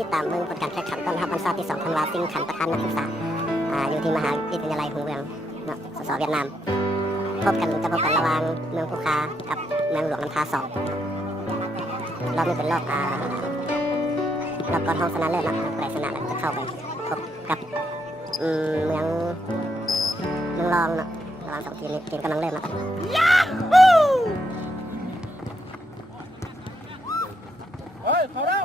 ติดตามเมืองผลการแข่งขันต้อนรับวันเสาร์ที่2 ธันวาคมขันประธานนักศึกษาอยู่ที่มหาวิทยาลัยหูเมืองสสเวียดนามพบกันระหว่างเมืองภูคากับเมืองหลวงน้ำทา2รอบนี้เป็นรอบก่อนห้องชนะเลิศนะใครชนะแล้วจะเข้าไปพบกับเมืองรองเนาะระหว่าง2 ทีมนี้ทีมกำลังเริ่มนะเฮ้ยเขาเร็ว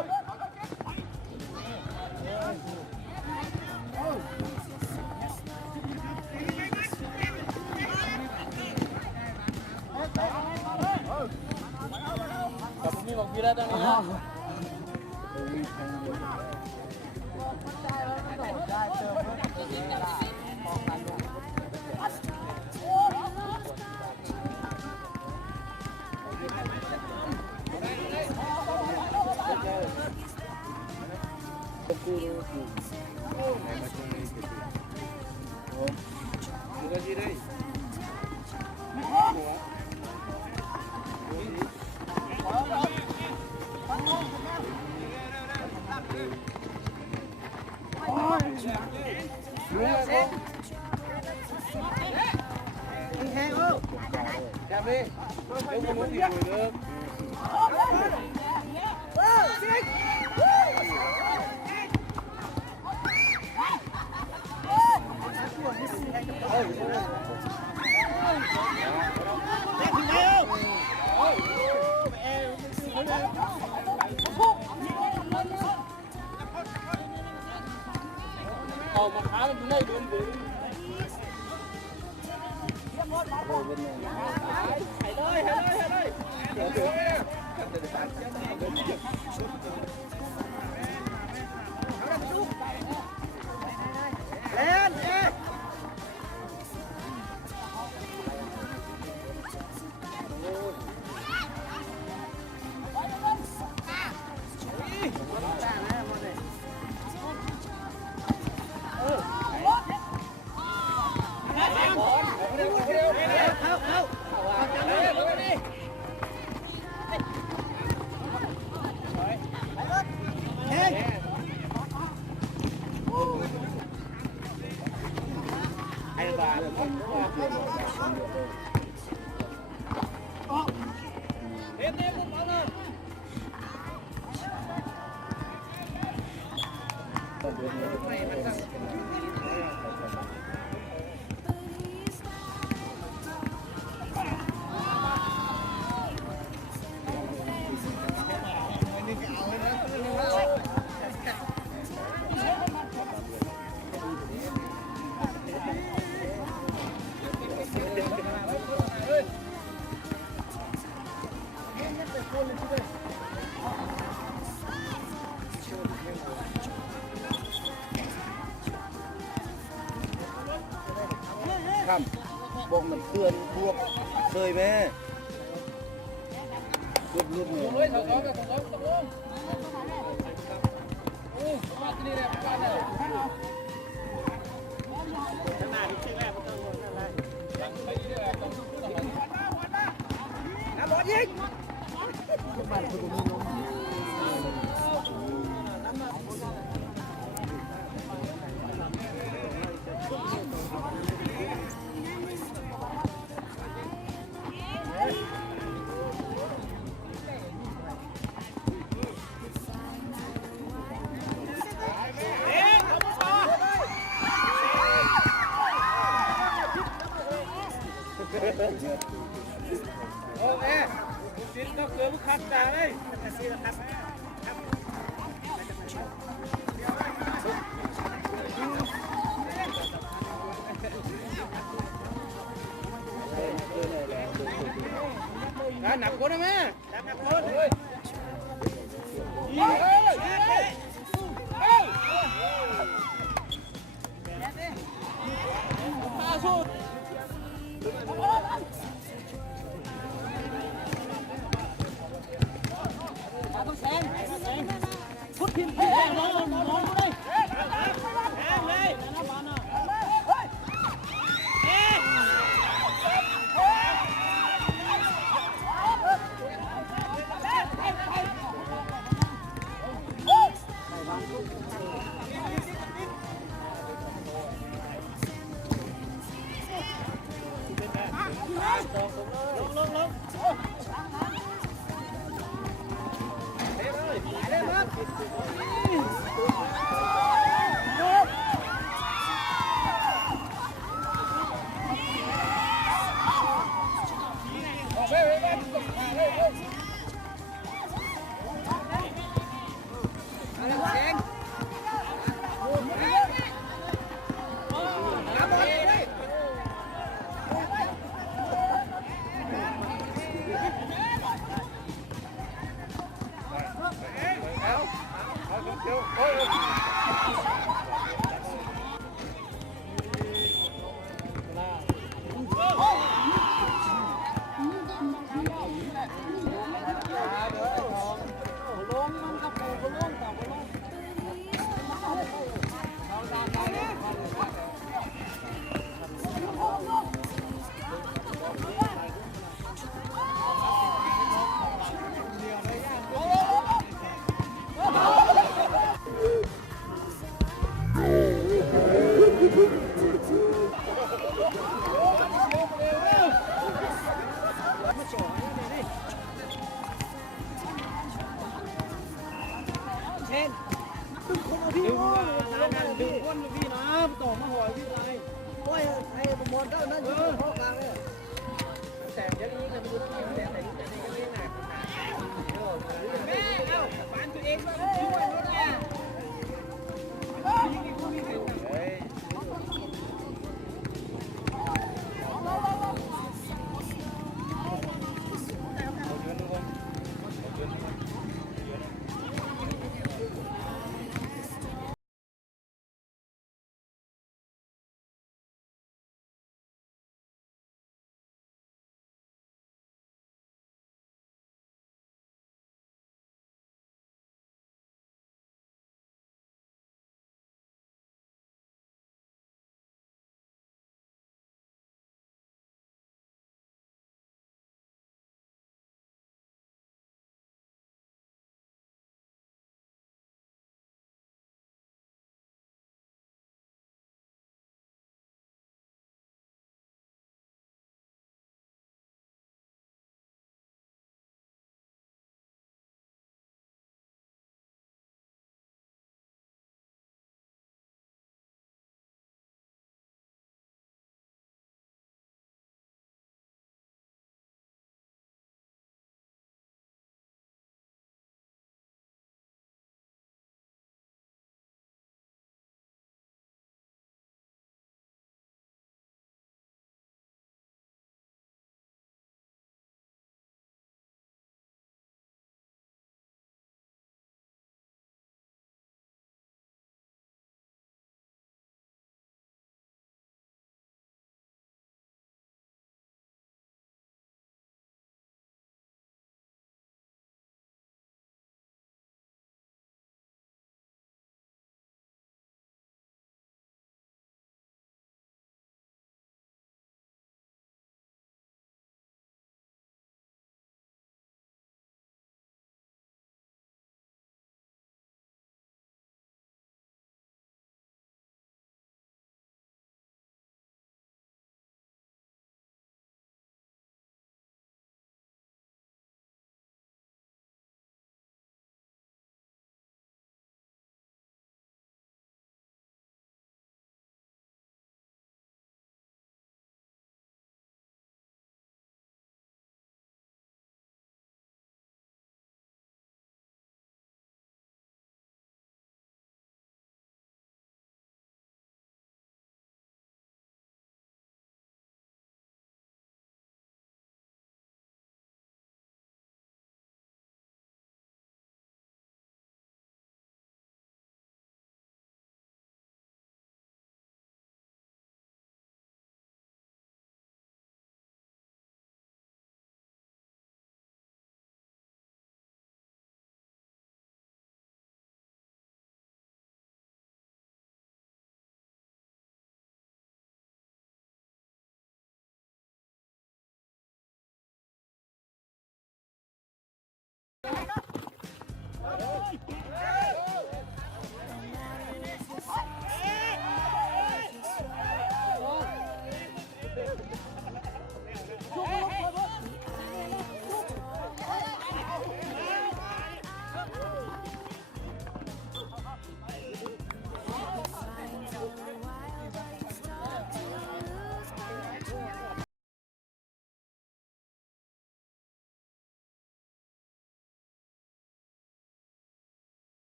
กับมีบอกพี่ได้ตั้งนี้ออกมาค้ามันได้เดือนเดือนให้เลยเดี๋ยวเล่นครับบอกมันเตือนพวกเคยไหมรูปเฮ้ยถอดกับผมโอ้มาที่นี่แหละมาเลยขนาดที่ชื่อแรกมันต้องลงอะไรไปที่นี่แหละต้องน้ำบอลยิงโอเคสินก็เกลือมุขัดจ่าเลยหนักคนนะแม่หนักคนเลยสู้พุทธินแรงร้อนเลยแรงเลย เช่นดึงคนเอาพี่น้องดึงคนเอาพี่นะต่อมาหอยพี่ไรโอ้ยไอ้ประมวลก็นั่นอยู่ข้อกลางเลยแต่เดี๋ยวนี้จะดูที่แต่แต่นี่ก็ไม่หนักแม่เอ้าฝันตัวเองมาช่วยรถเนี่ย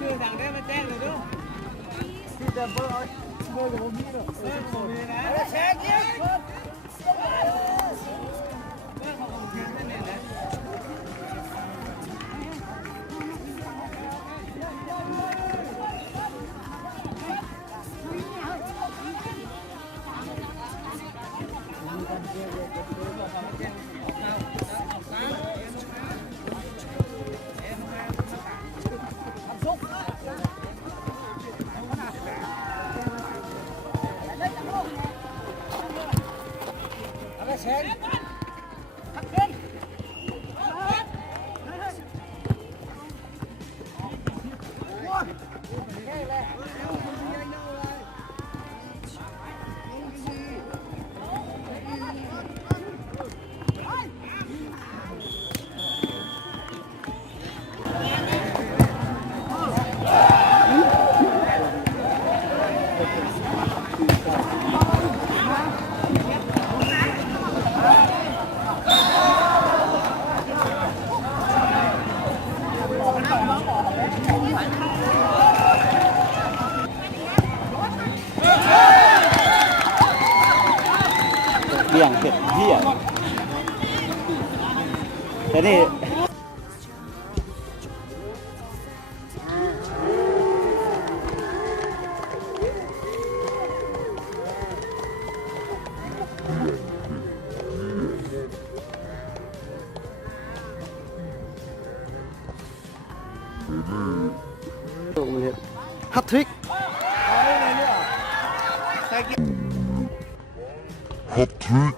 ชื่อทางได้มาแจ้งเลยด้วยที่จะเบอร์กับผมนี่หรอผมมีนะแชร์เนี่ยเบอร์ของผมแชร์นั่นเองนะแชร์เบี่ยงเป็ดเหี้ยแต่นี่ฮัตทริกฮัตทริก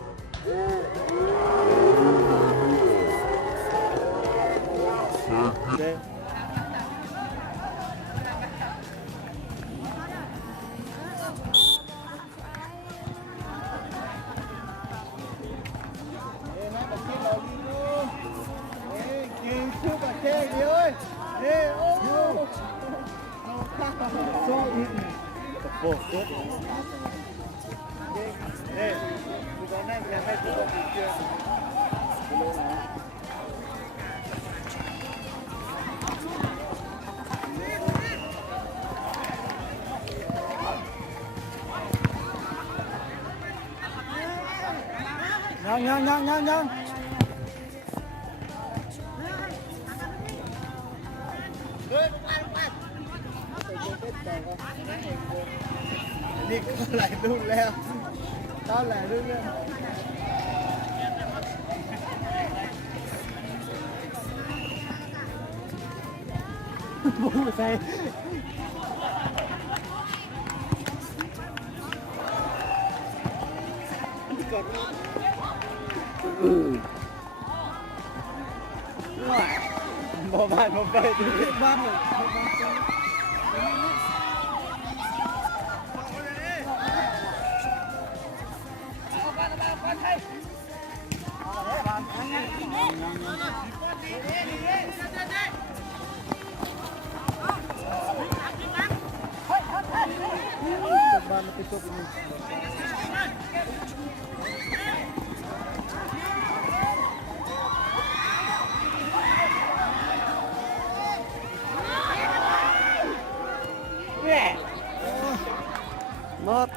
ยังนี่ก็หลายรุ่นแล้วตอนหลายรุ่นแล้วบูใส่บ้านผมไปดูบ้านเลยบ้านมันติดตัวกันหมด